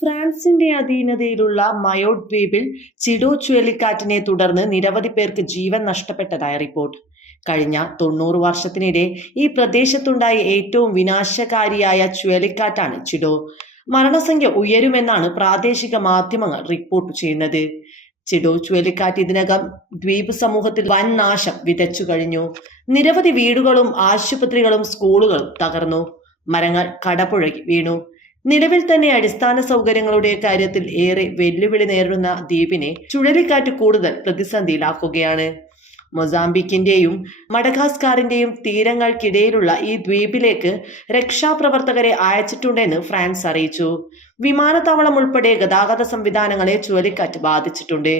ഫ്രാൻസിന്റെ അധീനതയിലുള്ള മയോട്ട് ദ്വീപിൽ ചിഡോ ചുഴലിക്കാറ്റിനെ തുടർന്ന് നിരവധി പേർക്ക് ജീവൻ നഷ്ടപ്പെട്ടതായ റിപ്പോർട്ട്. കഴിഞ്ഞ തൊണ്ണൂറ് വർഷത്തിനിടെ ഈ പ്രദേശത്തുണ്ടായ ഏറ്റവും വിനാശകാരിയായ ചുഴലിക്കാറ്റാണ് ചിഡോ. മരണസംഖ്യ ഉയരുമെന്നാണ് പ്രാദേശിക മാധ്യമങ്ങൾ റിപ്പോർട്ട് ചെയ്യുന്നത്. ചിഡോ ചുഴലിക്കാറ്റ് ഇതിനകം ദ്വീപ് സമൂഹത്തിൽ വൻ നാശം വിതച്ചു കഴിഞ്ഞു. നിരവധി വീടുകളും ആശുപത്രികളും സ്കൂളുകളും തകർന്നു. മരങ്ങൾ കടപുഴകി വീണു. നിലവിൽ തന്നെ അടിസ്ഥാന സൗകര്യങ്ങളുടെ കാര്യത്തിൽ ഏറെ വെല്ലുവിളി നേരിടുന്ന ദ്വീപിനെ ചുഴലിക്കാറ്റ് കൂടുതൽ പ്രതിസന്ധിയിലാക്കുകയാണ്. മൊസാംബിക്കിന്റെയും മഡഗാസ്കാറിന്റെയും തീരങ്ങൾക്കിടയിലുള്ള ഈ ദ്വീപിലേക്ക് രക്ഷാപ്രവർത്തകരെ അയച്ചിട്ടുണ്ടെന്ന് ഫ്രാൻസ് അറിയിച്ചു. വിമാനത്താവളം ഉൾപ്പെടെ ഗതാഗത സംവിധാനങ്ങളെ ചുഴലിക്കാറ്റ് ബാധിച്ചിട്ടുണ്ട്.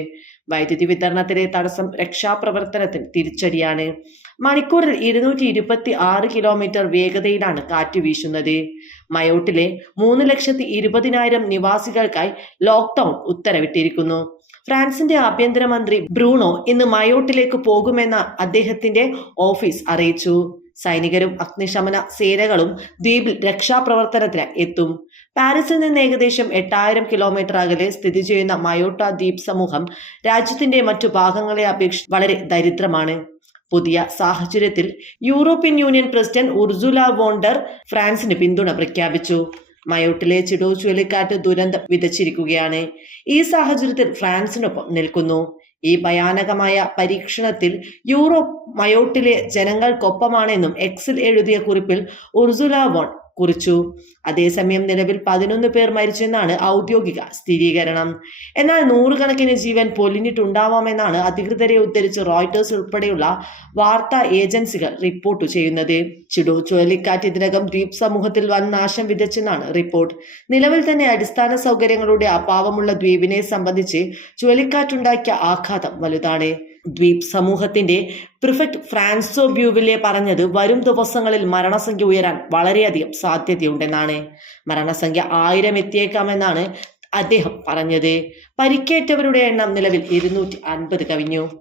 വൈദ്യുതി വിതരണത്തിലെ തടസ്സം രക്ഷാപ്രവർത്തനത്തിന് തിരിച്ചടിയാണ്. മണിക്കൂറിൽ ഇരുന്നൂറ്റി ഇരുപത്തി ആറ് കിലോമീറ്റർ വേഗതയിലാണ് കാറ്റ് വീശുന്നത്. മയോട്ടിലെ മൂന്ന് ലക്ഷത്തി ഇരുപതിനായിരം നിവാസികൾക്കായി ലോക്ക്ഡൌൺ ഉത്തരവിട്ടിരിക്കുന്നു. ഫ്രാൻസിന്റെ ആഭ്യന്തരമന്ത്രി ബ്രൂണോ ഇന്ന് മയോട്ടിലേക്ക് പോകുമെന്ന് അദ്ദേഹത്തിന്റെ ഓഫീസ് അറിയിച്ചു. സൈനികരും അഗ്നിശമന സേനകളും ദ്വീപിൽ രക്ഷാപ്രവർത്തനത്തിന് എത്തും. പാരീസിൽ നിന്ന് ഏകദേശം എട്ടായിരം കിലോമീറ്റർ അകലെ സ്ഥിതി ചെയ്യുന്ന മയോട്ട ദ്വീപ് സമൂഹം രാജ്യത്തിന്റെ മറ്റു ഭാഗങ്ങളെ അപേക്ഷിച്ച് വളരെ ദരിദ്രമാണ്. പുതിയ സാഹചര്യത്തിൽ European Union president Ursula von der ഫ്രാൻസിന് പിന്തുണ പ്രഖ്യാപിച്ചു. മയോട്ടിലെ ചിഡോ ചുഴലിക്കാറ്റ് ദുരന്തം വിതച്ചിരിക്കുകയാണ്. ഈ സാഹചര്യത്തിൽ ഫ്രാൻസിനൊപ്പം നിൽക്കുന്നു. ഈ ഭയാനകമായ പരീക്ഷണത്തിൽ യൂറോപ്പ് മയോട്ടിലെ ജനങ്ങൾക്കൊപ്പമാണെന്നും എക്സിൽ എഴുതിയ കുറിപ്പിൽ ഉർസുല വോൺ കുറിച്ചു. അതേസമയം നിലവിൽ പതിനൊന്ന് പേർ മരിച്ചെന്നാണ് ഔദ്യോഗിക സ്ഥിരീകരണം. എന്നാൽ നൂറുകണക്കിന് ജീവൻ പൊലിഞ്ഞിട്ടുണ്ടാവാമെന്നാണ് അധികൃതരെ ഉദ്ധരിച്ച് റോയിട്ടേഴ്സ് ഉൾപ്പെടെയുള്ള വാർത്താ ഏജൻസികൾ റിപ്പോർട്ട് ചെയ്യുന്നത്. ചിഡു ചുഴലിക്കാറ്റ് ഇതിനകം ദ്വീപ് സമൂഹത്തിൽ വൻ നാശം വിതച്ചെന്നാണ് റിപ്പോർട്ട്. നിലവിൽ തന്നെ അടിസ്ഥാന സൗകര്യങ്ങളുടെ അഭാവമുള്ള ദ്വീപിനെ സംബന്ധിച്ച് ചുഴലിക്കാറ്റുണ്ടാക്കിയ ആഘാതം വലുതാണ്. ദ്വീപ് സമൂഹത്തിന്റെ പ്രിഫക്ട് ഫ്രാൻസോ ബ്യൂവിലെ പറഞ്ഞത് വരും ദിവസങ്ങളിൽ മരണസംഖ്യ ഉയരാൻ വളരെയധികം സാധ്യതയുണ്ടെന്നാണ്. മരണസംഖ്യ ആയിരം എത്തിയേക്കാമെന്നാണ് അദ്ദേഹം പറഞ്ഞത്. പരിക്കേറ്റവരുടെ എണ്ണം നിലവിൽ ഇരുന്നൂറ്റി അൻപത് കവിഞ്ഞു.